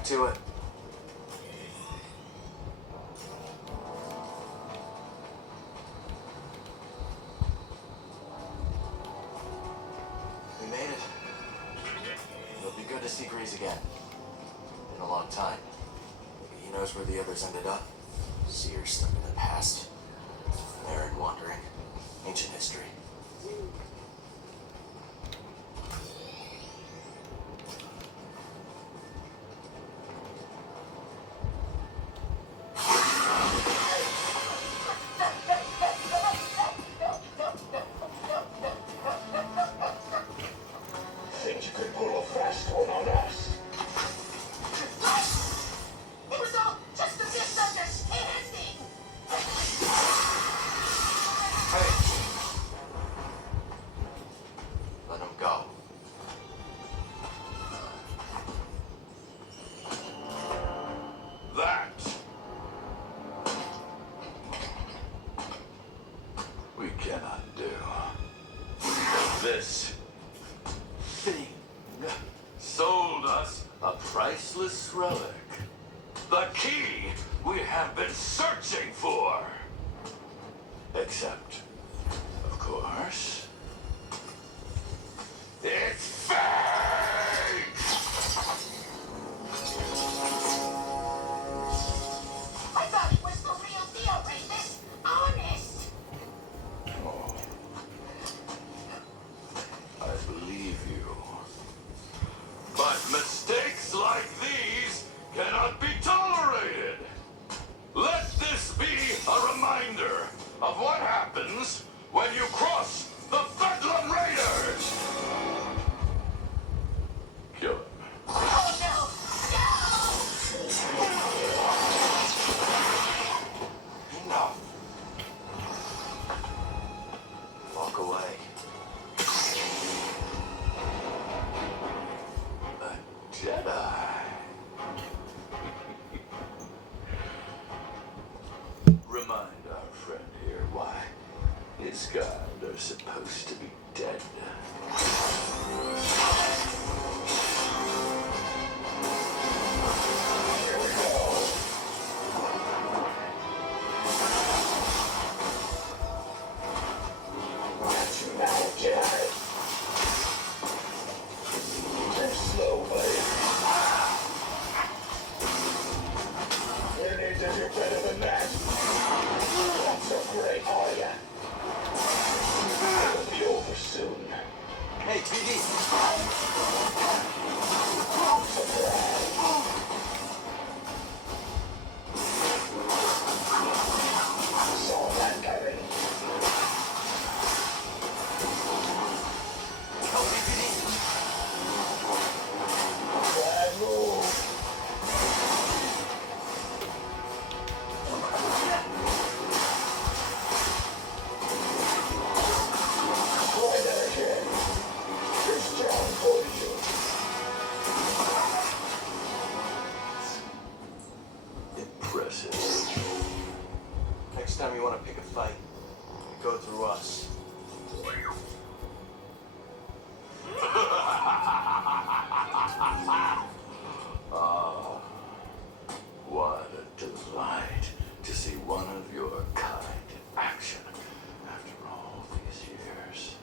back to it. We made it. It'll be good to see Grease again. In a long time. Maybe he knows where the others ended up. See her stuck in the past. Aaron wandering. Ancient history. Think you could pull a fast one on us? It was all just a misunderstanding. Hey! Let him go. That we cannot do. This thing sold us a priceless relic. The key we have been searching for. Except, of course, it's fake! I thought it was the real deal, Ravis. Honest. Oh, I believe you. But mistakes like these cannot be tolerated. Let this be a reminder of what happens when you cross the Bedlam Raiders. Kill him. Oh no! No! Enough. Walk away. A Jedi. Remind our friend here why his guard are supposed to be dead. Here we go. Got you now, Jedi. They're slow, buddy. There needs to do better than that. Not so great, are ya? It'll be over soon. Hey, PD! Surprise. Saw that coming. Help me, PD! Bad move. Try that again. Too strong for you. Impressive. Next time you want to pick a fight, go through us. Ah, what a delight to see one of your kind in action after all these years.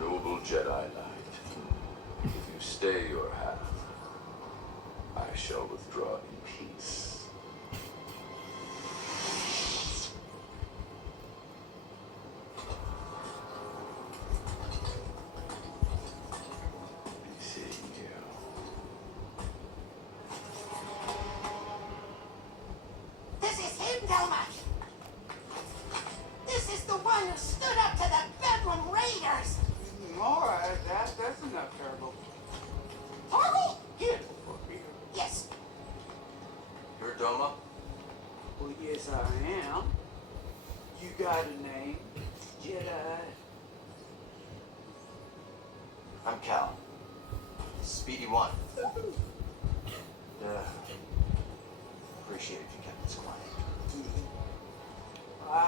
Noble Jedi Knight, if you stay your half, I shall withdraw in peace. Be seeing you. This is him, Delma! This is the one who stood up to the Bedlam Raiders! Alright, that's enough, Turbo. Horrible? Get over here. Yes. You're Doma? Well, yes, I am. You got a name, Jedi. I'm Cal. Speedy One. Appreciate if you kept this quiet.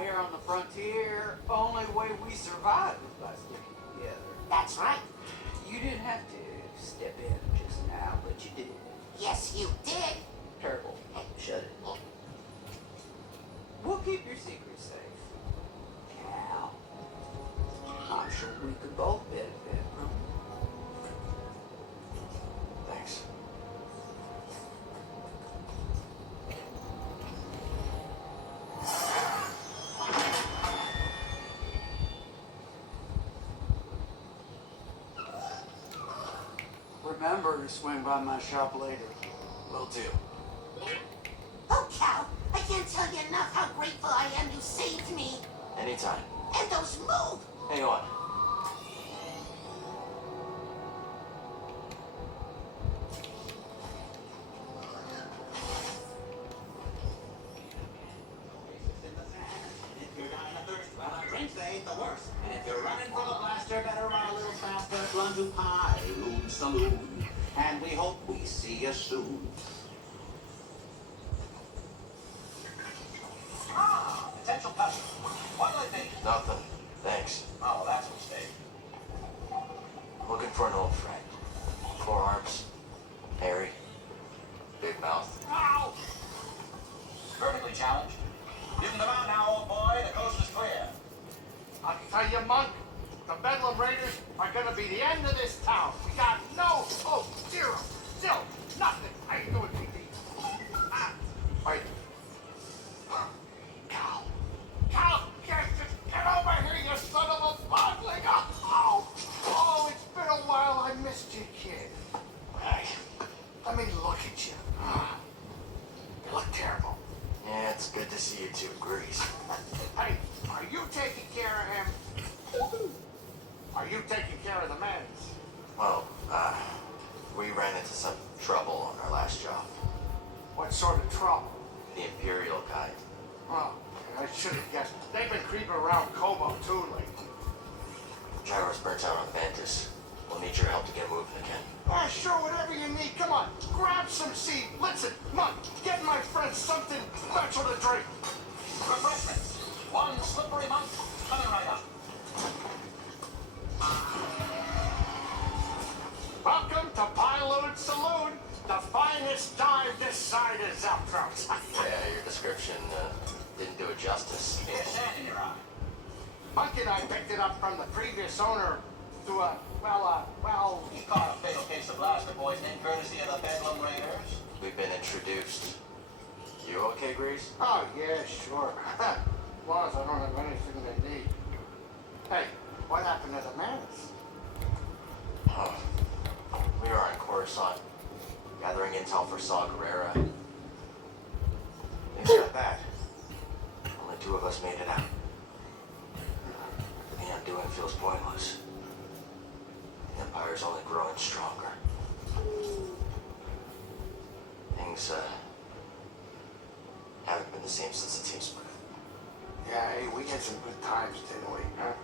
Here on the frontier, only way we survive is by sticking together. That's right. You didn't have to step in just now, but you did. Yes, you did. Terrible. Shut it. We'll keep your secret safe. Cal, I'm sure we could both benefit from it. Thanks. Remember to swing by my shop later. Will do. Oh, Cal, I can't tell you enough how grateful I am you saved me. Anytime. And those move. Hang on. If you're dying of thirst, well, our drinks, they ain't the worst. And if you're running for the blaster, better run a little faster. Run to Pie Loon Saloon. And we hope we see you soon. Ah, potential customer. What'll it be? Nothing. Thanks. Oh, that's a mistake. Looking for an old friend. 4 arms. Hairy. Big mouth. Ow! Vertically challenged. You can come out now, old boy. The coast is clear. I can tell you, Monk, the Bedlam Raiders are gonna be the end of this town. We got no hope, zero, still, nothing. How you doing, PD? Ah, wait. Cal, get over here, you son of a bodling! Oh, it's been a while. I missed you, kid. Hey, let me look at you. You look terrible. Yeah, it's good to see you too, Grease. Hey, are you taking care of him? Are you taking care of the mans? Well, we ran into some trouble on our last job. What sort of trouble? The Imperial kind. Well, I should have guessed. They've been creeping around Como too lately. Gyro's burnt out on Ventus. We'll need your help to get moving again. Ah, sure, whatever you need. Come on, grab some seed. Listen, Monk, get my friend something special to drink. Refreshments. One slippery monk coming right up. Welcome to Pilot Saloon, the finest dive this side of Zeltros. Yeah, your description didn't do it justice. Here's sand in your eye. Monk and I picked it up from the previous owner through a, well, He caught a fatal case of blaster poisoning courtesy of the Bedlam Raiders. We've been introduced. You okay, Grease? oh, yeah, sure. As long as I don't have anything they need. Hey, what happened to the mans? Oh, we are on Coruscant, gathering intel for Saw Gerrera. Things got bad. Only 2 of us made it out. Everything I'm doing feels pointless. The Empire's only growing stronger. Things, haven't been the same since the team split. Yeah, hey, we had some good times, didn't we? Huh?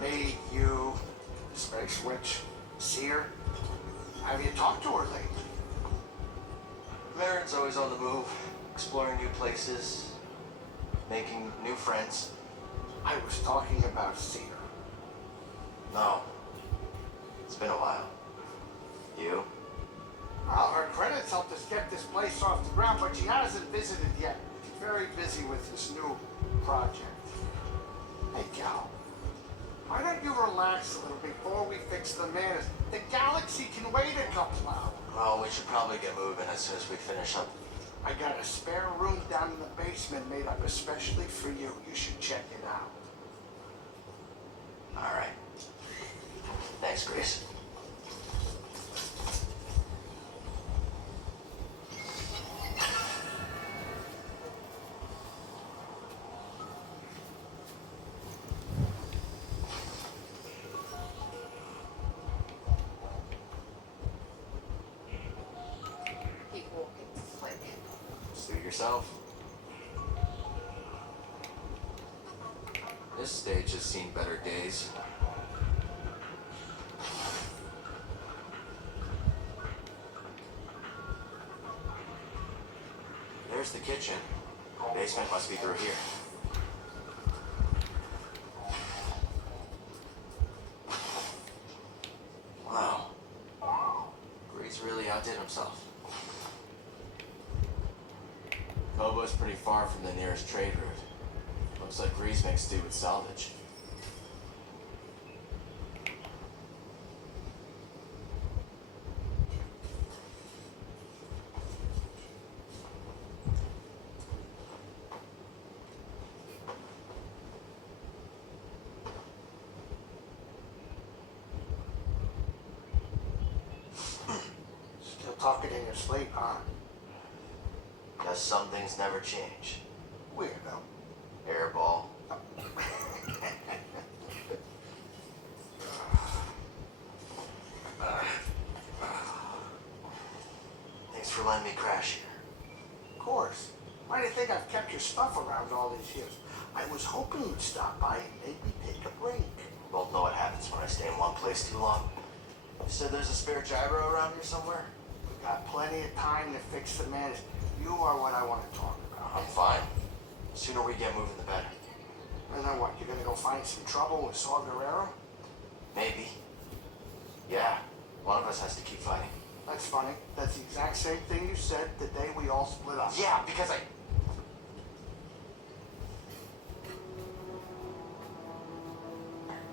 Me, you, Space Witch, Seer. Have you talked to her lately? Marin's always on the move, exploring new places, making new friends. I was talking about Seer. No. It's been a while. You? Well, her credits helped us get this place off the ground, but she hasn't visited yet. She's very busy with this new project. Hey, Cal, why don't you relax a little before we fix the manners? The galaxy can wait a couple hours. Well, we should probably get moving as soon as we finish up. I got a spare room down in the basement made up especially for you. You should check it out. All right. Thanks, Grace. Keep walking, click. Suit yourself. This stage has seen better days. There's the kitchen. Basement must be through here. Wow. far from the nearest trade route. Looks like Grease makes do with salvage. Still talking in your sleep, huh? Guess some things never change. Weirdo. Airball. Thanks for letting me crash here. Of course. Why do you think I've kept your stuff around all these years? I was hoping you'd stop by and maybe take a break. We both know what happens when I stay in one place too long. You said there's a spare gyro around here somewhere? We've got plenty of time to fix the mess. You are what I want to talk about. I'm fine. The sooner we get moving, the better. And then what, you're gonna go find some trouble with Saw Gerrera? Maybe. Yeah, one of us has to keep fighting. That's funny. That's the exact same thing you said the day we all split up. Yeah, because I...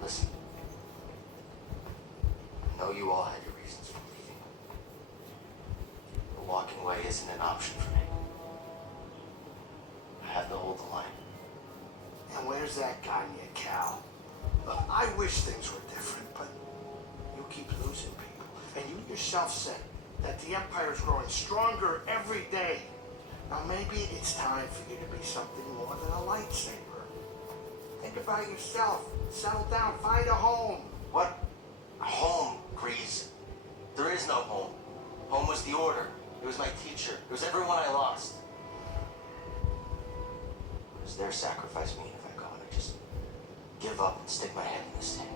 Listen. I know you all had your reasons for leaving. But walking away isn't an option for me. I have to hold the line. And where's that gotten you, Cal? Look, I wish things were different, but you keep losing people. And you yourself said that the Empire's growing stronger every day. Now maybe it's time for you to be something more than a lightsaber. Think about yourself. Settle down. Find a home. What? Home, Grease. There is no home. Home was the Order. It was my teacher. It was everyone I lost. It was their sacrifice mean if I go and I just give up and stick my head in the sand?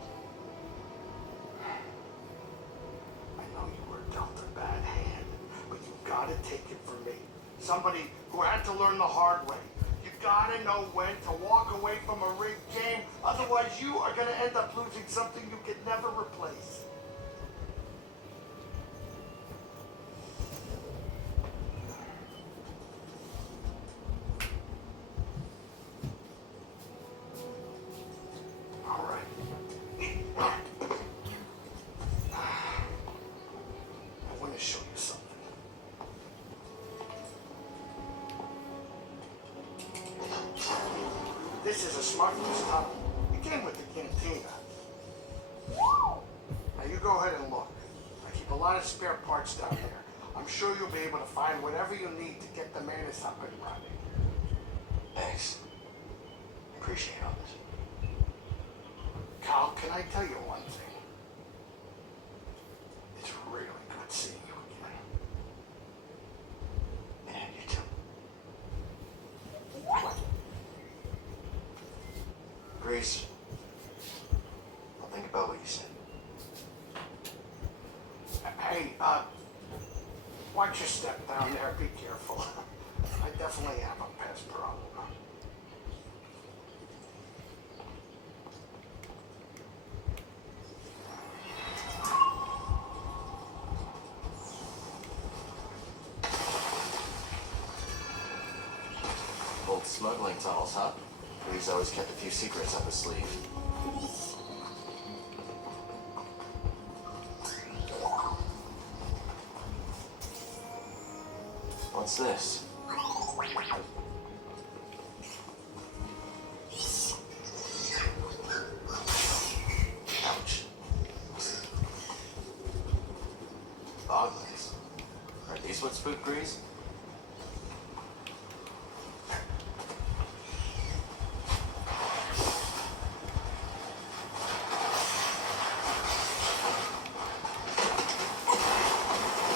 I know you were dealt a bad hand, but you gotta take it from me. Somebody who had to learn the hard way. You gotta know when to walk away from a rigged game, otherwise you are gonna end up losing something you could never replace. All right. I want to show you something. This is a smuggler's tunnel. It came with the cantina. Now you go ahead and look. I keep a lot of spare parts down there. I'm sure you'll be able to find whatever you need to get the Manus up and running. Thanks. I appreciate all this. Cal, can I tell you one thing? It's really good seeing you again. And you too. Grease. I'll think about what you said. Hey, watch your step down there. Be careful. I definitely have a pest problem. Old smuggling tunnels, huh? Grease always kept a few secrets up his sleeve. What's this? Ouch. Boglins. Are these what spook Grease?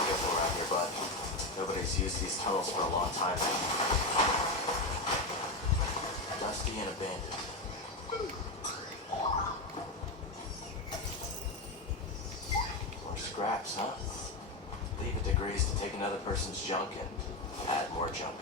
Careful around here, bud. Nobody's used these tunnels for a long time now. Dusty and abandoned. More scraps, huh? Leave it to Grease to take another person's junk and add more junk.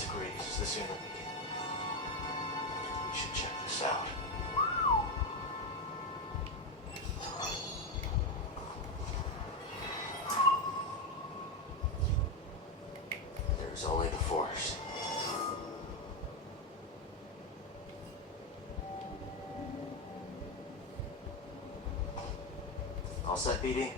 credits agrees, the sooner we should check this out. There's only the Force. All set, BD?